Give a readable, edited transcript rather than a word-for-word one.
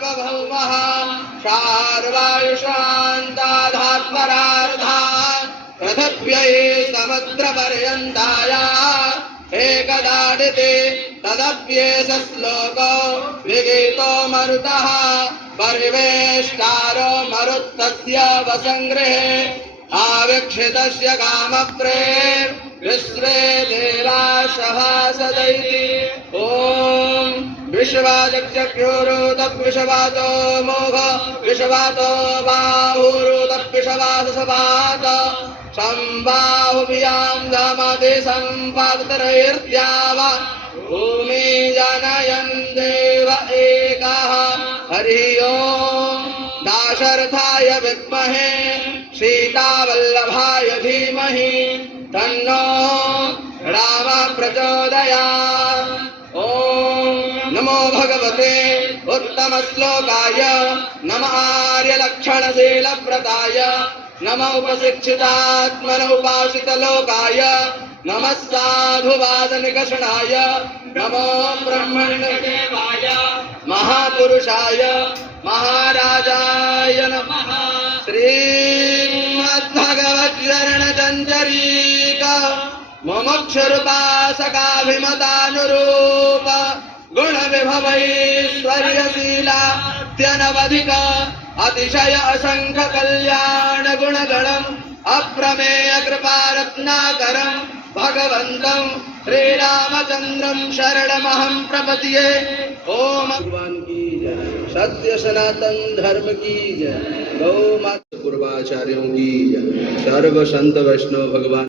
सार्वभौमः शार्वायुषान्ताधात्मरार्धान् रथव्यये समुद्रपर्यन्ताया एकदाडिते तदप्येष श्लोको विगीतो मरुतः परिवेष्टारो मरुत्तस्य वसङ्गृहे आवीक्षितस्य कामप्रेम विश्वे देवा सभासदैति ओम विश्वाचक्षुरुत विश्वातो मोघ विश्वातो बाहुरुत विश्वात सभात संबाहुभ्यां दमते सम्पादतरैर्द्यावा भूमि जनयन् देव एकः हरि ओम दाशरथाय विद्महे सीतावल्लभाय धीमहि तन्नो रामः प्रचोदयात्। ओम नमो भगवते उत्तमश्लोकाय नमः आर्यलक्षणशीलव्रताय नमः उपशिक्षितात्मन उपासितलोकाय नमः साधुवादनिकषणाय नमो ब्रह्मण्यदेवाय महापुरुषाय महाराजाय नमः। श्रीमद्भगवच्चरणचञ्चरीक मुमुक्षुरुपासकाभिमतानुरूप गुणविभवैश्वर्यशीलात्यनवधिक अतिशय असंख्य कल्याण गुणगणम् अप्रमेय कृपारत्नाकरम् भगवन्तं श्रीरामचन्द्रं शरणमहं प्रपद्ये। ओम भगवान की जय, सत्य सनातन धर्म की जय, गौ माता पूर्वाचार्यों की जय, सर्व संत वैष्णव भगवान